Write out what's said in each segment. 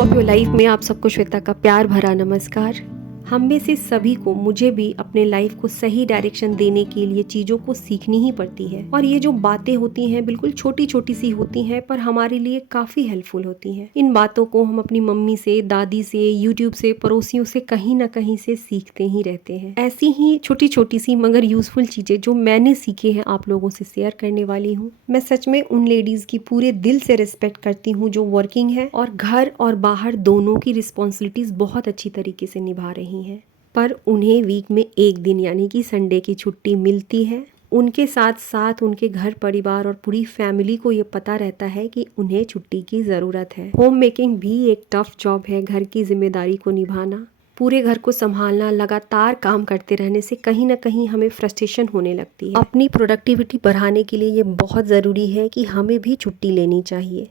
Of your life में आप सबको श्वेता का प्यार भरा नमस्कार। हम में से सभी को, मुझे भी, अपने लाइफ को सही डायरेक्शन देने के लिए चीज़ों को सीखनी ही पड़ती है। और ये जो बातें होती हैं बिल्कुल छोटी छोटी सी होती हैं, पर हमारे लिए काफ़ी हेल्पफुल होती हैं। इन बातों को हम अपनी मम्मी से, दादी से, यूट्यूब से, पड़ोसियों से कहीं ना कहीं से सीखते ही रहते हैं। ऐसी ही छोटी छोटी सी मगर यूजफुल चीज़ें जो मैंने सीखी हैं आप लोगों से शेयर करने वाली हूँ। मैं सच में उन लेडीज़ की पूरे दिल से रिस्पेक्ट करती हूँ जो वर्किंग है और घर और बाहर दोनों की रिस्पॉन्सिबिलिटीज़ बहुत अच्छी तरीके से निभा रही हैं। पर उन्हें वीक में एक दिन यानी कि संडे की छुट्टी मिलती है। उनके साथ साथ उनके घर परिवार और पूरी फैमिली को ये पता रहता है कि उन्हें छुट्टी की ज़रूरत है। होम मेकिंग भी एक टफ जॉब है। घर की जिम्मेदारी को निभाना, पूरे घर को संभालना, लगातार काम करते रहने से कहीं ना कहीं हमें फ्रस्ट्रेशन होने लगती है। अपनी प्रोडक्टिविटी बढ़ाने के लिए ये बहुत ज़रूरी है कि हमें भी छुट्टी लेनी चाहिए।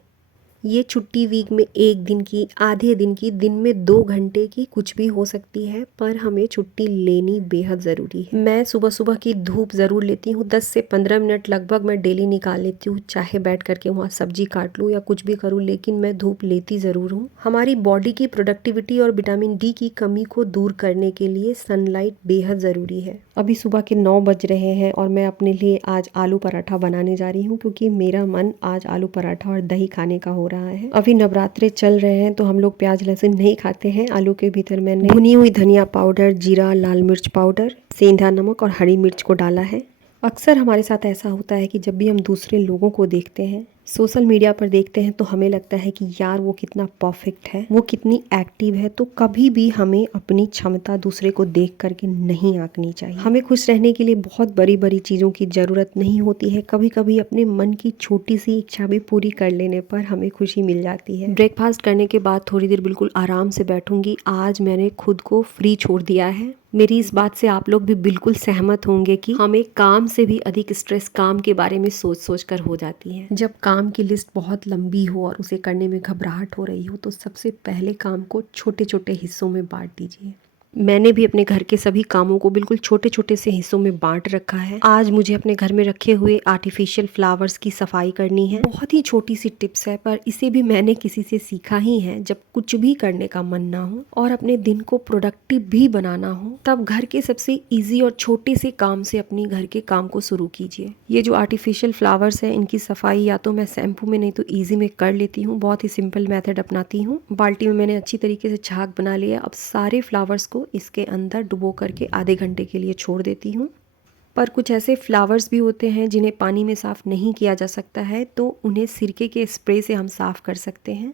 ये छुट्टी वीक में एक दिन की, आधे दिन की, दिन में 2 घंटे की, कुछ भी हो सकती है, पर हमें छुट्टी लेनी बेहद ज़रूरी है। मैं सुबह सुबह की धूप ज़रूर लेती हूँ। 10 से 15 मिनट लगभग मैं डेली निकाल लेती हूँ, चाहे बैठ करके वहाँ सब्जी काट लूँ या कुछ भी करूँ, लेकिन मैं धूप लेती ज़रूर हूँ। हमारी बॉडी की प्रोडक्टिविटी और विटामिन डी की कमी को दूर करने के लिए सनलाइट बेहद ज़रूरी है। अभी सुबह के 9 बज रहे हैं और मैं अपने लिए आज आलू पराठा बनाने जा रही हूँ, क्योंकि मेरा मन आज आलू पराठा और दही खाने का हो रहा है। अभी नवरात्रे चल रहे हैं तो हम लोग प्याज लहसुन नहीं खाते हैं। आलू के भीतर मैंने भुनी हुई धनिया पाउडर, जीरा, लाल मिर्च पाउडर, सेंधा नमक और हरी मिर्च को डाला है। अक्सर हमारे साथ ऐसा होता है कि जब भी हम दूसरे लोगों को देखते हैं, सोशल मीडिया पर देखते हैं, तो हमें लगता है कि यार वो कितना परफेक्ट है, वो कितनी एक्टिव है। तो कभी भी हमें अपनी क्षमता दूसरे को देख करके नहीं आंकनी चाहिए। हमें खुश रहने के लिए बहुत बड़ी बड़ी चीज़ों की ज़रूरत नहीं होती है। कभी कभी अपने मन की छोटी सी इच्छा भी पूरी कर लेने पर हमें खुशी मिल जाती है। ब्रेकफास्ट करने के बाद थोड़ी देर बिल्कुल आराम से बैठूंगी। आज मैंने खुद को फ्री छोड़ दिया है। मेरी इस बात से आप लोग भी बिल्कुल सहमत होंगे कि हमें काम से भी अधिक स्ट्रेस काम के बारे में सोच सोच कर हो जाती है। जब काम की लिस्ट बहुत लंबी हो और उसे करने में घबराहट हो रही हो, तो सबसे पहले काम को छोटे छोटे हिस्सों में बांट दीजिए। मैंने भी अपने घर के सभी कामों को बिल्कुल छोटे छोटे से हिस्सों में बांट रखा है। आज मुझे अपने घर में रखे हुए आर्टिफिशियल फ्लावर्स की सफाई करनी है। बहुत ही छोटी सी टिप्स है, पर इसे भी मैंने किसी से सीखा ही है। जब कुछ भी करने का मन ना हो और अपने दिन को प्रोडक्टिव भी बनाना हो, तब घर के सबसे ईजी और छोटे से काम से अपनी घर के काम को शुरू कीजिए। ये जो आर्टिफिशियल फ्लावर्स है, इनकी सफाई या तो मैं शैम्पू में नहीं तो ईजी में कर लेती हूँ। बहुत ही सिंपल मेथड अपनाती हूँ। बाल्टी में मैंने अच्छी तरीके से झाग बना लिया। अब सारे फ्लावर्स को इसके अंदर डुबो करके आधे घंटे के लिए छोड़ देती हूँ। पर कुछ ऐसे फ्लावर्स भी होते हैं जिन्हें पानी में साफ़ नहीं किया जा सकता है, तो उन्हें सिरके के स्प्रे से हम साफ़ कर सकते हैं।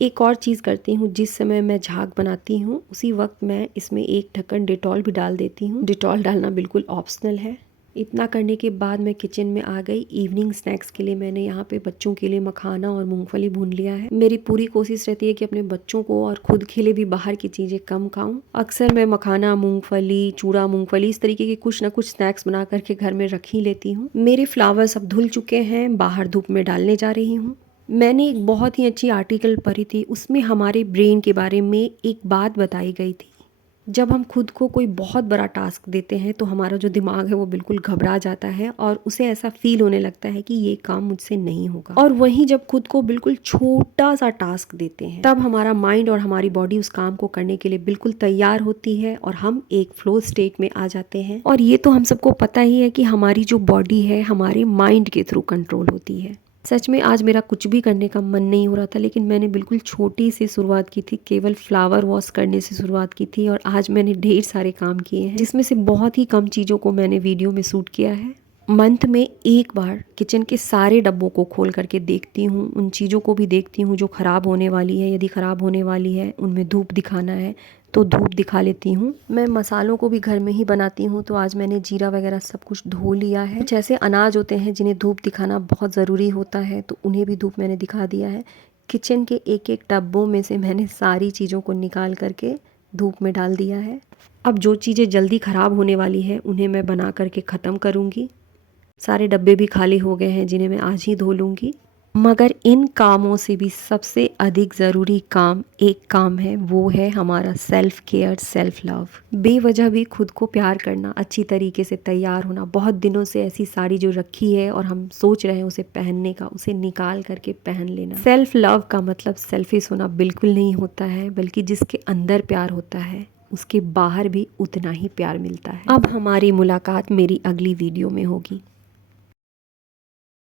एक और चीज़ करती हूँ, जिस समय मैं झाग बनाती हूँ उसी वक्त मैं इसमें एक ढक्कन डेटॉल भी डाल देती हूँ। डेटॉल डालना बिल्कुल ऑप्शनल है। इतना करने के बाद मैं किचन में आ गई। इवनिंग स्नैक्स के लिए मैंने यहाँ पे बच्चों के लिए मखाना और मूंगफली भून लिया है। मेरी पूरी कोशिश रहती है कि अपने बच्चों को और खुद के लिए भी बाहर की चीज़ें कम खाऊं। अक्सर मैं मखाना, मूंगफली, चूड़ा मूंगफली, इस तरीके के कुछ ना कुछ स्नैक्स बना करके घर में रख ही लेती हूँ। मेरे फ्लावर्स अब धुल चुके हैं, बाहर धूप में डालने जा रही हूँ। मैंने एक बहुत ही अच्छी आर्टिकल पढ़ी थी, उसमें हमारे ब्रेन के बारे में एक बात बताई गई थी। जब हम खुद को कोई बहुत बड़ा टास्क देते हैं तो हमारा जो दिमाग है वो बिल्कुल घबरा जाता है और उसे ऐसा फील होने लगता है कि ये काम मुझसे नहीं होगा। और वहीं जब खुद को बिल्कुल छोटा सा टास्क देते हैं, तब हमारा माइंड और हमारी बॉडी उस काम को करने के लिए बिल्कुल तैयार होती है और हम एक फ्लो स्टेट में आ जाते हैं। और ये तो हम सबको पता ही है कि हमारी जो बॉडी है हमारे माइंड के थ्रू कंट्रोल होती है। सच में आज मेरा कुछ भी करने का मन नहीं हो रहा था, लेकिन मैंने बिल्कुल छोटी सी शुरुआत की थी। केवल फ्लावर वॉश करने से शुरुआत की थी और आज मैंने ढेर सारे काम किए हैं, जिसमें से बहुत ही कम चीज़ों को मैंने वीडियो में शूट किया है। मंथ में एक बार किचन के सारे डब्बों को खोल करके देखती हूँ। उन चीज़ों को भी देखती हूँ जो ख़राब होने वाली है। यदि ख़राब होने वाली है, उनमें धूप दिखाना है तो धूप दिखा लेती हूँ। मैं मसालों को भी घर में ही बनाती हूँ, तो आज मैंने जीरा वगैरह सब कुछ धो लिया है। कुछ ऐसे अनाज होते हैं जिन्हें धूप दिखाना बहुत ज़रूरी होता है, तो उन्हें भी धूप मैंने दिखा दिया है। किचन के एक एक डब्बों में से मैंने सारी चीज़ों को निकाल करके धूप में डाल दिया है। अब जो चीज़ें जल्दी ख़राब होने वाली है उन्हें मैं बना करके ख़त्म करूँगी। सारे डब्बे भी खाली हो गए हैं जिन्हें मैं आज ही धो लूँगी। मगर इन कामों से भी सबसे अधिक ज़रूरी काम एक काम है, वो है हमारा सेल्फ केयर, सेल्फ लव। बेवजह भी खुद को प्यार करना, अच्छी तरीके से तैयार होना, बहुत दिनों से ऐसी साड़ी जो रखी है और हम सोच रहे हैं उसे पहनने का, उसे निकाल करके पहन लेना। सेल्फ लव का मतलब सेल्फिश होना बिल्कुल नहीं होता है, बल्कि जिसके अंदर प्यार होता है उसके बाहर भी उतना ही प्यार मिलता है। अब हमारी मुलाकात मेरी अगली वीडियो में होगी।